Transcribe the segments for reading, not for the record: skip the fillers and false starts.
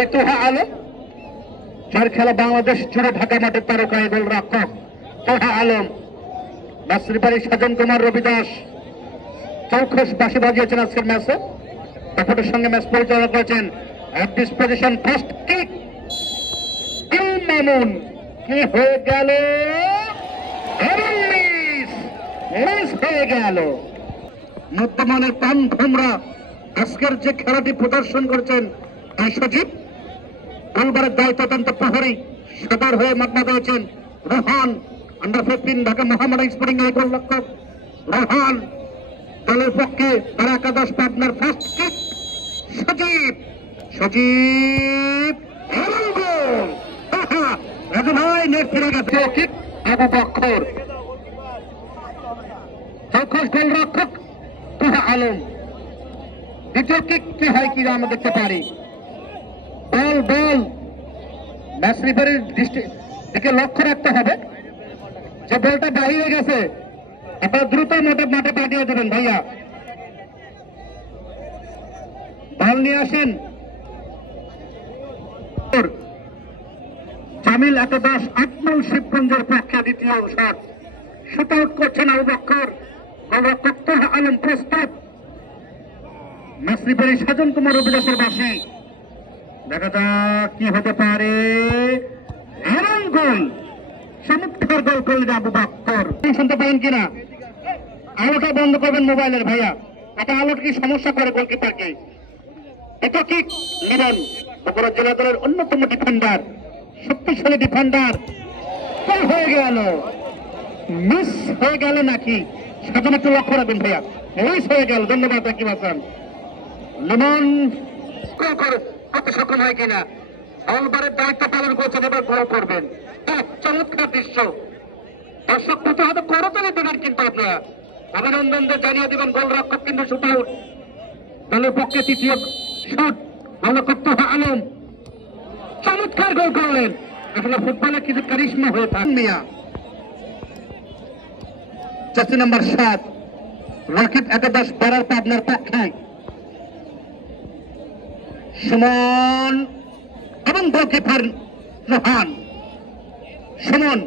এই তোহা আলম, যার খেলা বাংলাদেশ জুড়ে ঢাকা মাঠের তারকা গোলরক্ষক তোহা আলম। নাসরিবাড়ির সাজন কুমার রবিদাস চৌখস বাঁশি বাজিয়েছেন আজকের ম্যাচে। ব্যাপটের সঙ্গে ম্যাচ পরিচালনা করেছেন। At this position first kick Mamun, কি হয়ে গেল? মিস হয়ে গেল। মধ্যমানের পান ভোমরা আজকের যে খেলাটি প্রদর্শন করেছেন সজীব, গোলবারের দায়িত্বতন্ত প্রহরী সদর হয়ে মাঠে রয়েছেন রোহান, আন্ডার 15 ঢাকা মোহামেডান স্পোর্টিং এর গোলরক্ষক রোহান। দলের পক্ষে তার একাদশ পাবনার ফার্স্ট কিক সজীব, সজীব গোল। রাজু ভাই নেট ফিরে গেছে। কিক আবু বক্কর, চৌখস গোলরক্ষক তোহা আলম। দ্বিতীয় কিক কি হয় কি আমরা দেখতে পারি। বল বল ম্যাচ রেফারির দিকে লক্ষ্য রাখতে হবে যে বলটা বাইরে গেছে। আপনারা দ্রুত মাঠে পাঠিয়ে দেবেন ভাইয়া। বল নিয়ে আসেন। জামিল একাদশ আটমল শিবগঞ্জের পক্ষে দ্বিতীয় শট শুট আউট করছেন আবু বক্কর। গোলরক্ষক তোহা আলম প্রস্তুত। ম্যাচ রেফারি সাজন কুমার রবিদাসের বাঁশি। দেখা যাক কি হতে পারে। এমন গোল, চমৎকার গোল করলেন আবু বক্কর। শুনতে পারেন কিনা? আলোটা বন্ধ করবেন মোবাইলের ভাইয়া। এটা আলোটা কি সমস্যা করে গোলকিপারকে? এটা কি লিমন বগুড়া জেলা দলের অন্যতম ডিফেন্ডার, শক্তিশালী ডিফেন্ডার। কি হয়ে গেল? মিস হয়ে গেল নাকি? সাজানো একটু লক্ষ্য রাখবেন ভাইয়া। মিস হয়ে গেল। ধন্যবাদ কি বাসান। লিমন করতে সক্ষম হয় কিনা? গোলবারের দায়িত্ব পালন করছেন, এবার গোল করবেন। চমৎকার দৃশ্য। দর্শক প্রতিহত করতেলে দেবেন কিন্তু আপনারা অভিনন্দনদের জানিয়ে দেবেন। গোলরক্ষক কিন্তু শুট আউট। দলের পক্ষে তৃতীয় শুট গোলরক্ষক তোহা আলম চমৎকার গোল করলেন। আসলে ফুটবলে কিছু কারিশমা হয়ে থাকে। মিয়া জার্সি নাম্বার 7 রাকিব একাদশ পাড়ার পাবনার পক্ষে সুমন এবং গোলকিপার রোহান। সুমন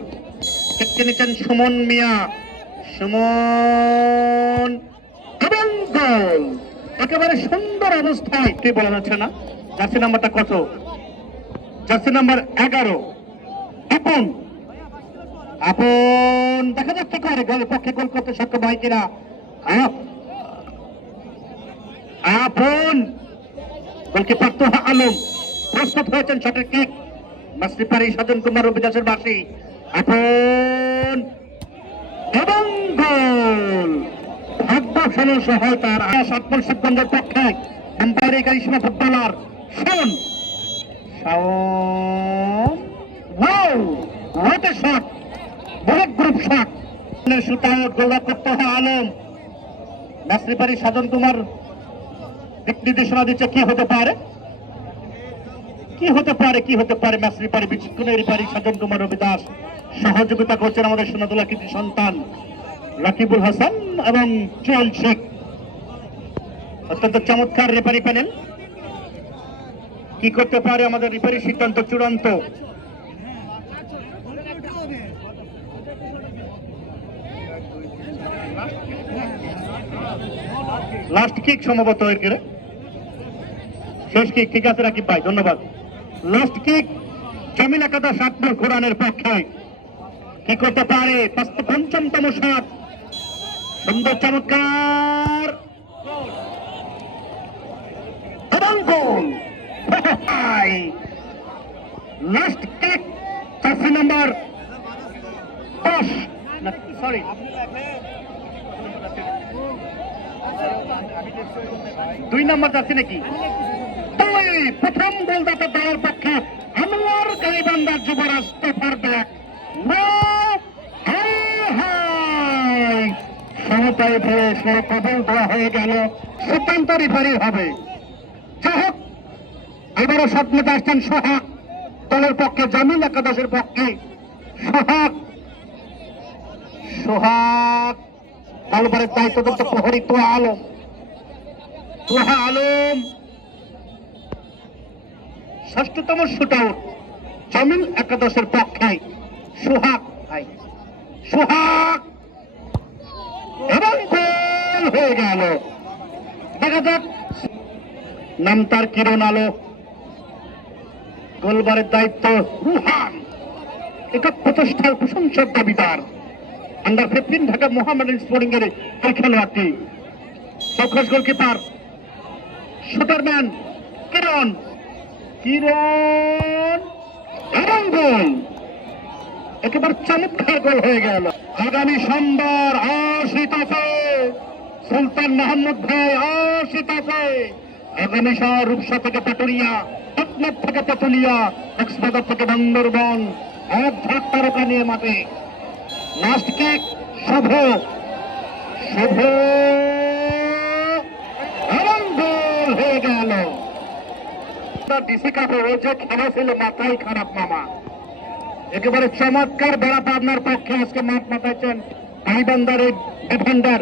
দেখতে নিচ্ছেন সুমন মিয়া, সুমন এবং গোল। একেবারে সুন্দর অবস্থায় কি বলা যাচ্ছে না। জার্সি নাম্বারটা কত? জার্সি নাম্বার 11 আপন। আপন দেখা যাক কি করে গোলের পক্ষে গোল করতে সক্ষম হয় কিনা। আপন গোলকিপার তোহা আলম প্রস্তুত হয়েছেন। শটের kick match referee Sajan Kumar রবিদাসের বাঁশি। আপন এবং গোল। ভাগ্যশালী সহায়তার আটমল শিবগঞ্জের পক্ষে এম্পায়ারি কারিশমা footballer Shawon. Shot bullet group shot shoot out. গোলরক্ষক তোহা আলম। ম্যাচ রেফারি সাজন কুমার দিক নির্দেশনা দিচ্ছে কি হতে পারে, কি হতে পারে, কি হতে পারে। ম্যাচ রেফারি বিচক্ষণ রেফারি সাজন কুমার রবিদাস। সহযোগিতা করছেন আমাদের সোনাদুলা কৃতি সন্তান রাকিবুল হাসান এবং চুয়াল শেখ। অত্যন্ত চমৎকার রেফারি প্যানেল। কি করতে পারে আমাদের রেফারি সিদ্ধান্ত চূড়ান্ত। লাস্ট কিক সম্ভবত এর কেড়ে শেষ কিক। ঠিক আছে রাকিব ভাই, ধন্যবাদ। লাস্ট কিক জামিল একাদশ আটমল কোরআনের পক্ষে। কি করতে পারে? ৫৫তম শট। সুন্দর চমৎকার এবং goal. Last kick jersey number 10 sorry 2 number jersey নাকি? প্রথম গোলদাতা দলের পক্ষে আনোয়ার গাইবান্ধার যুবরাজ তোফার ব্যাক। সমতায় ফেলে সে কবল দেওয়া হয়ে গেল। সিদ্ধান্ত রেফারির হবে। যাই হোক, এবারও শট নিতে আসছেন সোহাগ দলের পক্ষে, জামিল একাদশের পক্ষে সোহাগ। সোহাগ গোলবারের দায়িত্বরত প্রহরী তোহা আলম। তোহা আলম ষষ্ঠতম শুট আউট জামিল একাদশের পক্ষে সোহাগ সোহাগ এবং গোল হয়ে গেল। দেখা যাক নাম তার কিরণ আলো, গোলবারের দায়িত্ব রুহান, একক প্রচেষ্টার প্রশংসার দাবিদার আন্ডার 15 ঢাকা মোহামেডান স্পোর্টিং এর এই খেলোয়াড়টি। চৌকস গোলকিপার শুটারম্যান কিরণ এবং গোল, একেবারে চমৎকার গোল হয়ে গেল। আগামী সোমবার আশিত আছে সুলতান মোহাম্মদ ভাই, আশিত আছে আগামী রূপসা থেকে পাটুরিয়া, টেকনাফ থেকে পাটুলিয়া, কক্সবাজার থেকে বান্দরবান, এক ঝাঁক তারকা নিয়ে মাঠে। লাস্ট কিক শুভ এবং গোল হয়ে গেল। ডিসি কাপে ও যে খেলা ছিল মাথায় খারাপ মামা, একেবারে চমৎকার বেড়া পাবনার পক্ষে আজকে মাঠ মাথাচ্ছেন গাইবান্ধারের ডিফেন্ডার